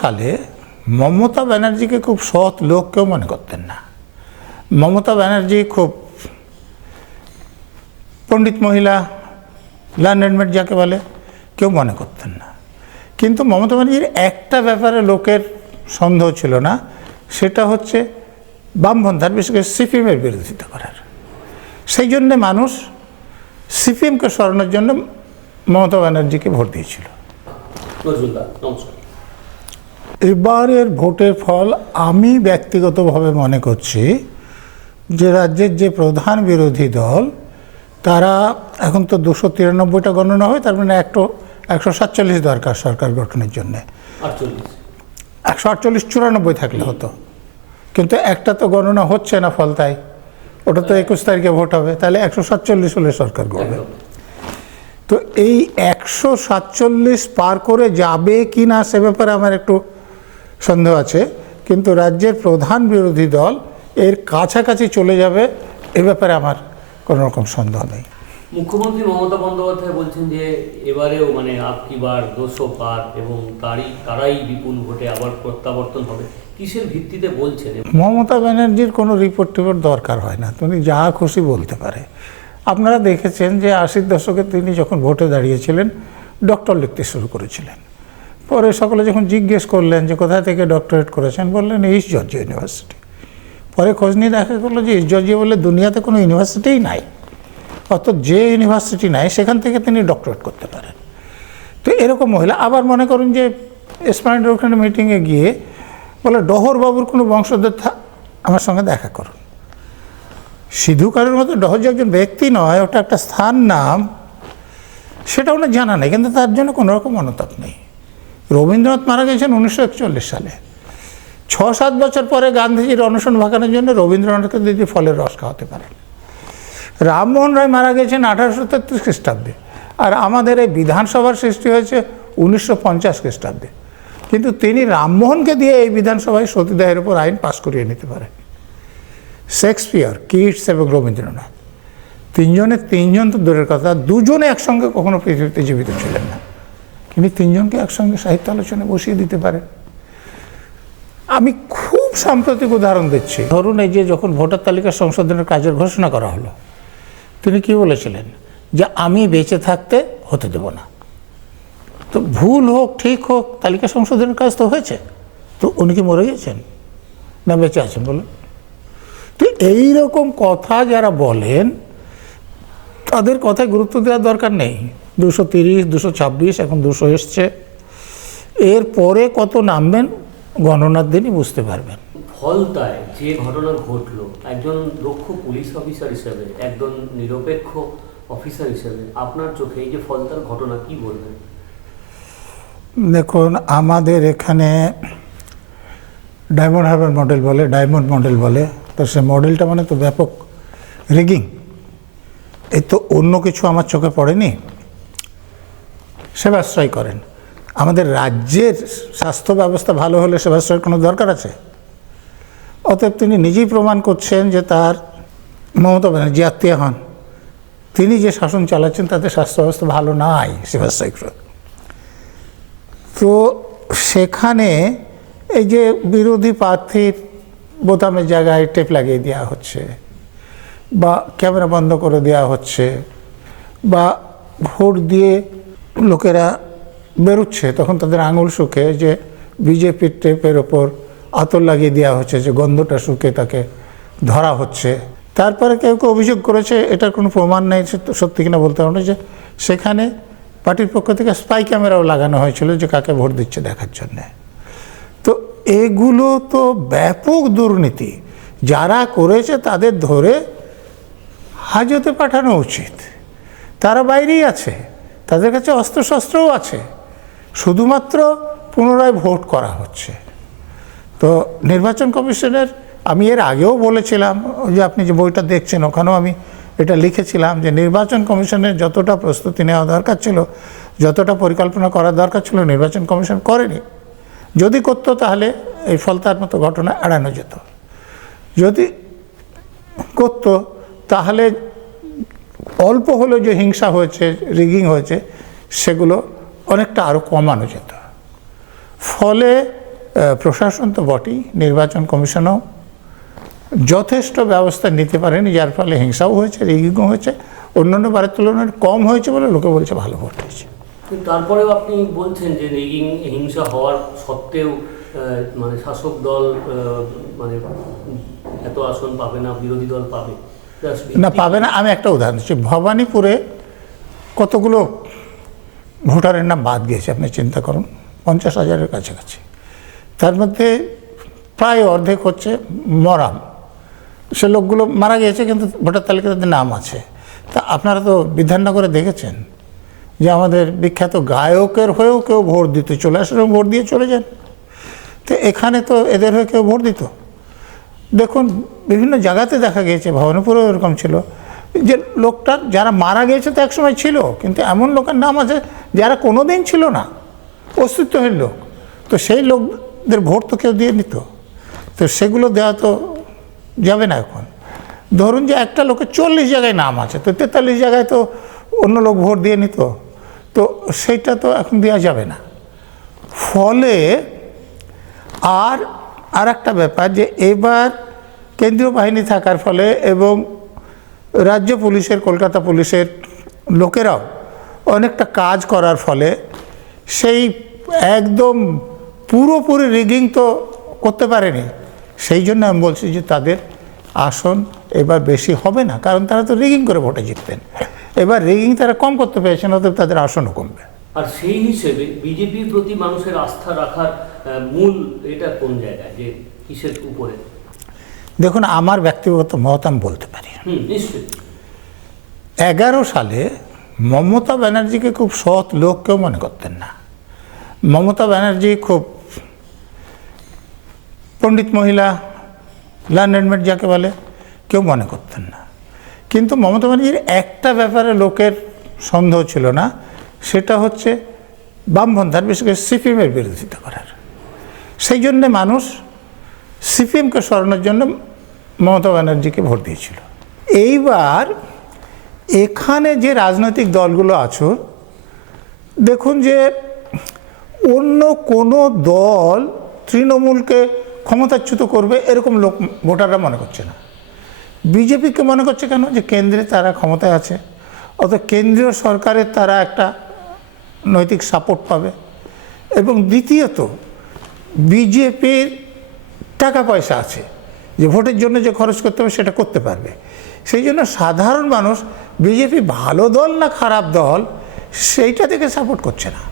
সালে মমতা ব্যানার্জিকে খুব সৎ লোক কেউ মনে করতেন না। মমতা ব্যানার্জি খুব পণ্ডিত মহিলা, লার্নেডমেন্ট যাকে বলে, কেউ মনে করতেন না। কিন্তু মমতা ব্যানার্জির একটা ব্যাপারে লোকের সন্দেহ ছিল না, সেটা হচ্ছে বামপন্থার, বিশেষ করে সিপিএমের বিরোধিতা করার। সেই জন্যে মানুষ সিপিএমকে সরানোর জন্য মমতা ব্যানার্জিকে ভোট দিয়েছিল। এবারের ভোটের ফল আমি ব্যক্তিগতভাবে মনে করছি যে রাজ্যের যে প্রধান বিরোধী দল, তারা এখন তো 293টা গণনা হয়, তার মানে 147 দরকার সরকার গঠনের জন্যে। 148 94 থাকলে হতো, কিন্তু একটা তো গণনা হচ্ছে না ফল, তাই ওটা তো 21 তারিখে ভোট হবে, তাহলে 147 হলে সরকার গঠবে। তো এই 147 পার করে যাবে কি না সে ব্যাপারে আমার একটু সন্দেহ আছে, কিন্তু রাজ্যের প্রধান বিরোধী দল এর কাছাকাছি চলে যাবে এ ব্যাপারে আমার কোনো রকম সন্দেহ নেই। মুখ্যমন্ত্রী মমতা বন্দ্যোপাধ্যায় বলছেন যে এবারেও আপকি বার 200 পার এবং তারাই বিপুল ভোটে আবার প্রত্যাবর্তন হবে। কিসের ভিত্তিতে বলছেন? মমতা ব্যানার্জির কোনো রিপোর্ট টিপোর্ট দরকার হয় না, তিনি যা খুশি বলতে পারে। আপনারা দেখেছেন যে 80-র দশকে তিনি যখন ভোটে দাঁড়িয়েছিলেন ডক্টর লিখতে শুরু করেছিলেন। পরে সকলে যখন জিজ্ঞেস করলেন যে কোথা থেকে ডক্টরেট করেছেন, বললেন ইস্ট জর্জিয়া ইউনিভার্সিটি। পরে খোঁজ নিয়ে দেখা করলো যে ইস্ট জর্জিয়া বলে দুনিয়াতে কোনো ইউনিভার্সিটিই নাই, অর্থাৎ যে ইউনিভার্সিটি নাই সেখান থেকে তিনি ডক্টরেট করতে পারেন। তো এরকম মহিলা আবার মনে করুন যে এসপ্ল্যানেডের ওখানে মিটিংয়ে গিয়ে বলে ডহরবাবুর কোনো বংশধর আমার সঙ্গে দেখা করুন। সিধুকারের মতো ডহর যে একজন ব্যক্তি নয়, ওটা একটা স্থান নাম, সেটা ওনার জানা নেই, কিন্তু তার জন্য কোনো রকম অনুতাপ নেই। রবীন্দ্রনাথ মারা গেছেন 1941 সালে। 6-7 বছর পরে গান্ধীজির অনশন ভাঙানোর জন্য রবীন্দ্রনাথকে দিদি ফলের রস খাওয়াতে পারেন। রামমোহন রায় মারা গেছেন 1833 খ্রিস্টাব্দে, আর আমাদের এই বিধানসভার সৃষ্টি হয়েছে 1950 খ্রিস্টাব্দে, কিন্তু তিনি রামমোহনকে দিয়ে এই বিধানসভায় সতীদাহের উপর আইন পাশ করিয়ে নিতে পারেন। শেক্সপিয়ার, কিটস এবং রবীন্দ্রনাথ, তিনজন তো দূরের কথা, দুজনে একসঙ্গে কখনো পৃথিবীতে জীবিত ছিলেন না, কিন্তু তিনজনকে একসঙ্গে সাহিত্য আলোচনায় বসিয়ে দিতে পারেন। আমি খুব সাম্প্রতিক উদাহরণ দিচ্ছি। ধরুন এই যে যখন ভোটার তালিকা সংশোধনের কাজের ঘোষণা করা হলো, তিনি কি বলেছিলেন যে আমি বেঁচে থাকতে হতে দেব না। তো ভুল হোক ঠিক হোক, তালিকা সংশোধনের কাজ তো হয়েছে, তো উনি কি মরে গেছেন না বেঁচে আছেন বলুন? তো এইরকম কথা যারা বলেন তাদের কথায় গুরুত্ব দেওয়ার দরকার নেই। 230, 226, এখন 200 এসছে, এরপরে কত নামবেন গণনার দিনই বুঝতে পারবেন। ফলতায় যে ঘটনা ঘটলো, একজন দক্ষ পুলিশ অফিসার হিসেবে, একজন নিরপেক্ষ অফিসার হিসেবে আপনার চোখে এই যে ফলতার ঘটনা কি বলবেন? দেখুন, আমাদের এখানে ডায়মন্ড হারবার মডেল বলে, ডায়মন্ড মডেল বলে, তো সে মডেলটা মানে তো ব্যাপক রিগিং। এই তো অন্য কিছু আমার চোখে পড়েনি। সেবাশ্রয় করেন, আমাদের রাজ্যের স্বাস্থ্য ব্যবস্থা ভালো হলে সেবাশ্রয়ের কোনো দরকার আছে? অতএব তিনি নিজেই প্রমাণ করছেন যে তার মমতা ব্যানার্জি আত্মীয় হন, তিনি যে শাসন চালাচ্ছেন তাতে স্বাস্থ্য ব্যবস্থা ভালো নাই সেবাশ্রয়। তো সেখানে এই যে বিরোধী প্রার্থীর বোতামের জায়গায় টেপ লাগিয়ে দেওয়া হচ্ছে, বা ক্যামেরা বন্ধ করে দেওয়া হচ্ছে, বা ভোট দিয়ে লোকেরা বেরোচ্ছে তখন তাদের আঙুল শুকে যে বিজেপির টেপের ওপর আতর লাগিয়ে দেওয়া হচ্ছে, যে গন্ধটা শুকে তাকে ধরা হচ্ছে। তারপরে কেউ কেউ অভিযোগ করেছে, এটার কোনো প্রমাণ নেই সত্যি কিনা বলতে পারবো না, যে সেখানে পার্টির পক্ষ থেকে স্পাই ক্যামেরাও লাগানো হয়েছিল যে কাকে ভোট দিচ্ছে দেখার জন্যে। তো এগুলো তো ব্যাপক দুর্নীতি, যারা করেছে তাদের ধরে হাজতে পাঠানো উচিত। তারা বাইরেই আছে, তাদের কাছে অস্ত্রশস্ত্রও আছে, শুধুমাত্র পুনরায় ভোট করা হচ্ছে। তো নির্বাচন কমিশনের, আমি এর আগেও বলেছিলাম, যে আপনি যে বইটা দেখছেন ওখানেও আমি এটা লিখেছিলাম, যে নির্বাচন কমিশনের যতটা প্রস্তুতি নেওয়া দরকার ছিল, যতটা পরিকল্পনা করার দরকার ছিল, নির্বাচন কমিশন করেনি। যদি করতো তাহলে এই ফলতার মতো ঘটনা এড়ানো যেত। যদি করতো তাহলে অল্প হলেও যে হিংসা হয়েছে, রিগিং হয়েছে, সেগুলো অনেকটা আরও কমানো যেত। ফলে প্রশাসন তো বটেই, নির্বাচন কমিশনও যথেষ্ট ব্যবস্থা নিতে পারেনি, যার ফলে হিংসাও হয়েছে, রিগিংও হয়েছে, অন্যান্য বারের তুলনায় কম হয়েছে বলে লোকে বলছে ভালো ভোট হয়েছে। কিন্তু তারপরেও আপনি বলছেন যে রিগিং হিংসা হওয়ার সত্ত্বেও মানে শাসক দল মানে এত আসন পাবে না, বিরোধী দল পাবে না, পাবে না। আমি একটা উদাহরণ দিচ্ছি, ভবানীপুরে কতগুলো ভোটারের নাম বাদ গিয়েছে আপনি চিন্তা করুন, 50,000-এর কাছাকাছি। তার মধ্যে প্রায় অর্ধেক হচ্ছে মরাম, সে লোকগুলো মারা গিয়েছে কিন্তু ভোটার তালিকায় তাদের নাম আছে। তা আপনারা তো বিধাননগরে দেখেছেন যে আমাদের বিখ্যাত গায়কের হয়েও কেউ ভোট দিতে চলে আসে এবং ভোট দিয়ে চলে যান। তো এখানে তো এদের হয়ে কেউ ভোট দিত। দেখুন বিভিন্ন জায়গাতে দেখা গিয়েছে, ভবানীপুরেও এরকম ছিল যে লোকটার যারা মারা গিয়েছে তো একসময় ছিল, কিন্তু এমন লোকের নাম আছে যারা কোনো দিন ছিল না, অস্তিত্বহীন লোক, তো সেই লোকদের ভোট তো কেউ দিয়ে নিত। তো সেগুলো দেওয়া তো যাবে না। এখন ধরুন যে একটা লোকের 40 জায়গায় নাম আছে, তো 43 জায়গায় তো অন্য লোক ভোট দিয়ে নিত, তো সেইটা তো এখন দেওয়া যাবে না। ফলে আর একটা ব্যাপার যে এবার কেন্দ্রীয় বাহিনী থাকার ফলে এবং রাজ্য পুলিশের, কলকাতা পুলিশের লোকেরাও অনেকটা কাজ করার ফলে সেই একদম পুরোপুরি রিগিং তো করতে পারেনি। সেই জন্য আমি বলছি যে তাদের আসন এবার বেশি হবে না, কারণ তারা তো রিগিং করে ভোটে জিততেন। এবার রিগিং তারা কম করতে পেরেছেন, অতএব তাদের আসনও কমবে। আর সেই হিসেবে বিজেপির প্রতি মানুষের আস্থা রাখার মূল এটা কোন জায়গায়, যে কিসের উপরে? দেখুন, আমার ব্যক্তিগত মত আমি বলতে পারি। নিশ্চয়ই 11 সালে মমতা ব্যানার্জিকে খুব সৎ লোক কেউ মনে করতেন না। মমতা ব্যানার্জি খুব পণ্ডিত মহিলা, লার্নেডমেন্ট যাকে বলে, কেউ মনে করতেন না। কিন্তু মমতা ব্যানার্জির একটা ব্যাপারে লোকের সন্দেহ ছিল না, সেটা হচ্ছে বামপন্থার, বিশেষ করে সিপিএমের বিরোধিতা করার। সেই জন্যে মানুষ সিপিএমকে সরানোর জন্য মমতা ব্যানার্জিকে ভোট দিয়েছিল। এইবার এখানে যে রাজনৈতিক দলগুলো আছে, দেখুন যে অন্য কোনো দল তৃণমূলকে ক্ষমতাচ্যুত করবে এরকম লোক ভোটাররা মনে করছে না। বিজেপিকে মনে করছে কেন? যে কেন্দ্রে তারা ক্ষমতায় আছে, অর্থাৎ কেন্দ্রীয় সরকারের তারা একটা নৈতিক সাপোর্ট পাবে। এবং দ্বিতীয়ত বিজেপির টাকা পয়সা আছে, যে ভোটের জন্য যে খরচ করতে হবে সেটা করতে পারবে। সেই জন্য সাধারণ মানুষ বিজেপি ভালো দল না খারাপ দল সেইটা থেকে সাপোর্ট করছে না।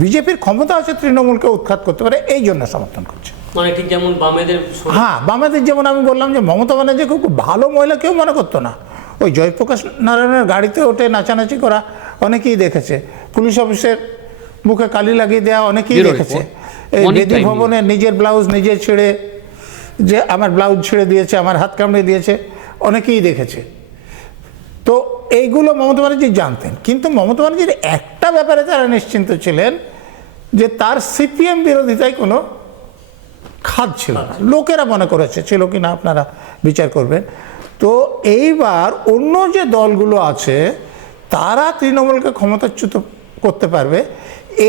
বিজেপির ক্ষমতা আছে তৃণমূলকে উৎখাত করতে পারে, এই জন্য সমর্থন করছে। মানে ঠিক যেমন বামেদের, হ্যাঁ, বামেদের যেমন আমি বললাম যে মমতা ব্যানার্জি খুব ভালো মহিলা কেউ মনে করতো না। ওই জয়প্রকাশ নারায়ণের গাড়িতে ওঠে নাচানাচি করা অনেকেই দেখেছে, পুলিশ অফিসের মুখে কালি লাগিয়ে দেওয়া অনেকেই দেখেছে, এই বেদি ভবনে নিজের ব্লাউজ নিজে ছিঁড়ে, যে আমার ব্লাউজ ছিঁড়ে দিয়েছে, আমার হাত কামড়ে দিয়েছে, অনেকেই দেখেছে। তো এইগুলো মমতা ব্যানার্জি জানতেন। কিন্তু মমতা ব্যানার্জির একটা ব্যাপারে তারা নিশ্চিন্ত ছিলেন, যে তার সিপিএম বিরোধিতায় কোনো খাদ ছিল না। লোকেরা মনে করেছে, ছিল কি না আপনারা বিচার করবেন। তো এইবার অন্য যে দলগুলো আছে তারা তৃণমূলকে ক্ষমতাচ্যুত করতে পারবে,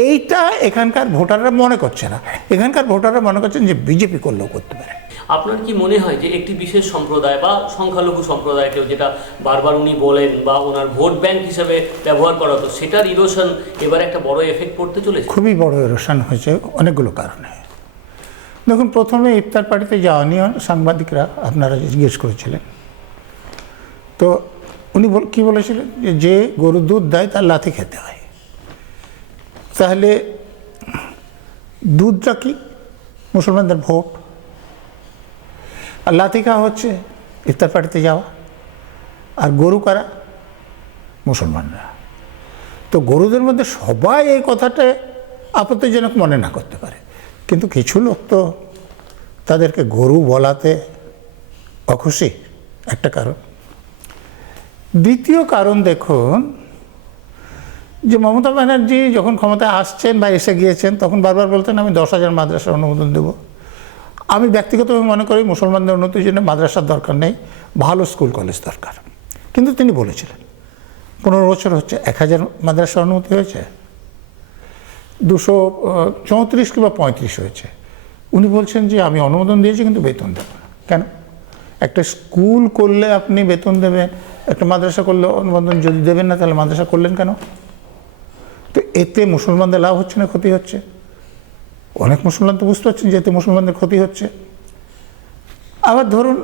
এইটা এখানকার ভোটাররা মনে করছে না। এখানকার ভোটাররা মনে করছেন যে বিজেপি করলেও করতে পারে। আপনার কি মনে হয় যে একটি বিশেষ সম্প্রদায় বা সংখ্যালঘু সম্প্রদায়কেও, যেটা বারবার উনি বলেন বা ওনার ভোট ব্যাংক হিসেবে ব্যবহার করা হতো, সেটার ইরোশন এবার একটা বড় এফেক্ট পড়তে চলেছে? খুবই বড় ইরোশন হয়েছে অনেকগুলো কারণে। দেখুন, প্রথমে ইফতার পার্টিতে যাওয়া নিয়ে সাংবাদিকরা আপনারা জিজ্ঞেস করেছিলেন, তো উনি কী বলেছিলেন যে গরু দুধ দেয় তার লাথি খেতে হয়। তাহলে দুধটা কি? মুসলমানদের ভোট। আর লাথি খাওয়া হচ্ছে ইফতার পার্টিতে যাওয়া। আর গরু কারা? মুসলমানরা। তো গরুদের মধ্যে সবাই এই কথাটা আপত্তিজনক মনে না করতে পারে, কিন্তু কিছু লোক তো তাদেরকে গরু বলাতে অখুশি, একটা কারণ। দ্বিতীয় কারণ দেখুন, যে মমতা ব্যানার্জি যখন ক্ষমতায় আসছেন বা এসে গিয়েছেন তখন বারবার বলতেন আমি 10,000 মাদ্রাসার অনুমোদন দেব। আমি ব্যক্তিগতভাবে মনে করি মুসলমানদের উন্নতির জন্য মাদ্রাসার দরকার নেই, ভালো স্কুল কলেজ দরকার। কিন্তু তিনি বলেছিলেন 15 বছর হচ্ছে 1,000 মাদ্রাসার অনুমতি হয়েছে। 234 কিংবা 35 হয়েছে। উনি বলছেন যে আমি অনুমোদন দিয়েছি কিন্তু বেতন দেব না। কেন? একটা স্কুল করলে আপনি বেতন দেবেন, একটা মাদ্রাসা করলে অনুমোদন যদি দেবেন না তাহলে মাদ্রাসা করলেন কেন? তো এতে মুসলমানদের লাভ হচ্ছে না ক্ষতি হচ্ছে? অনেক মুসলমান তো বুঝতে পারছেন যে এতে মুসলমানদের ক্ষতি হচ্ছে। আবার ধরুন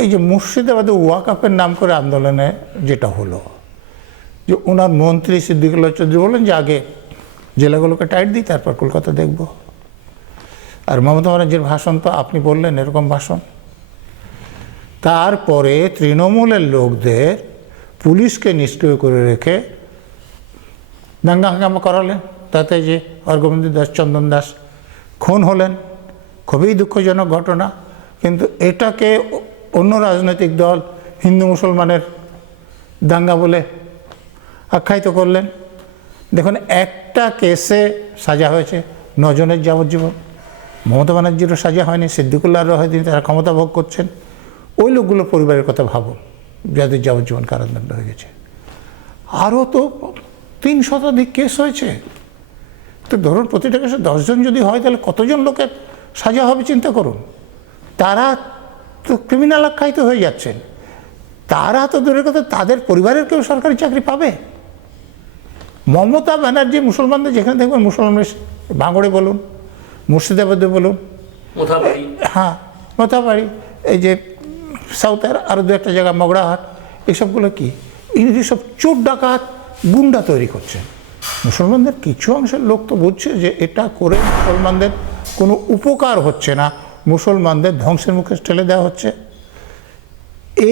এই যে মুর্শিদাবাদে ওয়াকফের নাম করে আন্দোলনে যেটা হলো, যে ওনার মন্ত্রী সিদ্দিকুল্লাহ চৌধুরী বললেন যে আগে জেলাগুলোকে টাইট দিই, তারপর কলকাতা দেখব। আর মমতা ব্যানার্জির ভাষণ তো আপনি বললেন এরকম ভাষণ। তারপরে তৃণমূলের লোকদের পুলিশকে নিষ্ক্রিয় করে রেখে দাঙ্গা হাঙ্গামা করালেন, তাতে যে অর্ঘ্যমন্ত্রী দাস, চন্দন দাস খুন হলেন। খুবই দুঃখজনক ঘটনা। কিন্তু এটাকে অন্য রাজনৈতিক দল হিন্দু মুসলমানের দাঙ্গা বলে আখ্যায়িত করলেন। দেখুন, একটা কেসে সাজা হয়েছে 9 জনের যাবজ্জীবন। মমতা ব্যানার্জিরও সাজা হয়নি, সিদ্দিকুল্লাহরও হয়নি, তারা ক্ষমতা ভোগ করছেন। ওই লোকগুলোর পরিবারের কথা ভাবুন যাদের যাবজ্জীবন কারাদণ্ড হয়ে গেছে। আরও তো 3 শতাধিক কেস হয়েছে। তো ধরুন প্রতিটা কেসে 10 জন যদি হয় তাহলে কতজন লোকের সাজা হবে চিন্তা করুন। তারা তো ক্রিমিনাল আখ্যায়িত হয়ে যাচ্ছেন। তারা তো দূরের কথা, তাদের পরিবারের কেউ সরকারি চাকরি পাবে? মমতা ব্যানার্জি মুসলমানদের যেখানে দেখবেন, মুসলমানের ভাঙড়ে বলুন, মুর্শিদাবাদে বলুন, হ্যাঁ মোথাবাড়ি, এই যে সাউথের আরও 2-1 জায়গা, মগরাহাট, এসবগুলো কি ইনি সব চোর ডাকাত গুন্ডা তৈরি করছেন। মুসলমানদের কিছু অংশের লোক তো বুঝছে যে এটা করে মুসলমানদের কোনো উপকার হচ্ছে না, মুসলমানদের ধ্বংসের মুখে ঠেলে দেওয়া হচ্ছে।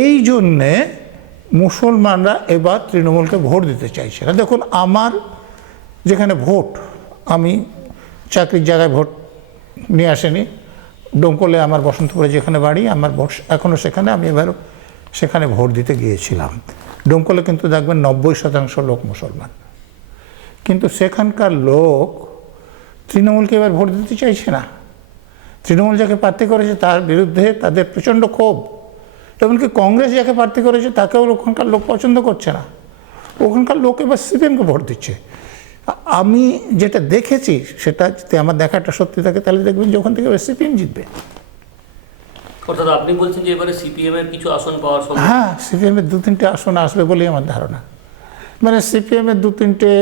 এই জন্যে মুসলমানরা এবার তৃণমূলকে ভোট দিতে চাইছে না। দেখুন, আমার যেখানে ভোট, আমি চাকরির জায়গায় ভোট নিয়ে আসেনি, ডোমকলে আমার বসন্তপুরে যেখানে বাড়ি, আমার ভোট এখনও সেখানে, আমি এবারও সেখানে ভোট দিতে গিয়েছিলাম। ডোমকলে কিন্তু দেখবেন 90% লোক মুসলমান, কিন্তু সেখানকার লোক তৃণমূলকে এবার ভোট দিতে চাইছে না। তৃণমূল যাকে প্রার্থী করেছে তার বিরুদ্ধে তাদের প্রচণ্ড ক্ষোভ। এমনকি কংগ্রেস যাকে প্রার্থী করেছে তাকেও ওখানকার লোক পছন্দ করছে না। ওখানকার লোক এবার সিপিএমকে ভোট দিচ্ছে। আমি যেটা দেখেছি সেটা যদি আমার দেখাটা সত্যি থাকে তাহলে দেখবেন যে ওখান থেকে সিপিএম জিতবে। অর্থাৎ আপনি বলছেন যে এবারে সিপিএম এর কিছু আসন পাওয়ার সম্ভাবনা? হ্যাঁ, সিপিএমের 2-3টে আসন আসবে বলেই আমার ধারণা। মানে সিপিএমের 2-3টে,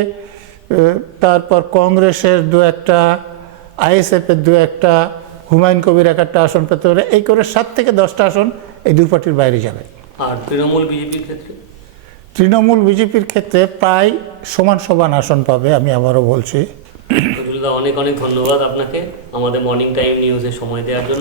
তারপর কংগ্রেসের 2-1টা, আইএসএফের 2-1টা, হুমায়ুন কবির 1-1টা আসন পেতে পারে। এই করে 7 থেকে 10টা আসন এই 2 পার্টির বাইরে যাবে। আর তৃণমূল বিজেপির ক্ষেত্রে? তৃণমূল বিজেপির ক্ষেত্রে প্রায় সমান সমান আসন পাবে, আমি আবারও বলছি। অনেক অনেক ধন্যবাদ আপনাকে আমাদের মর্নিং টাইম নিউজে সময় দেওয়ার জন্য।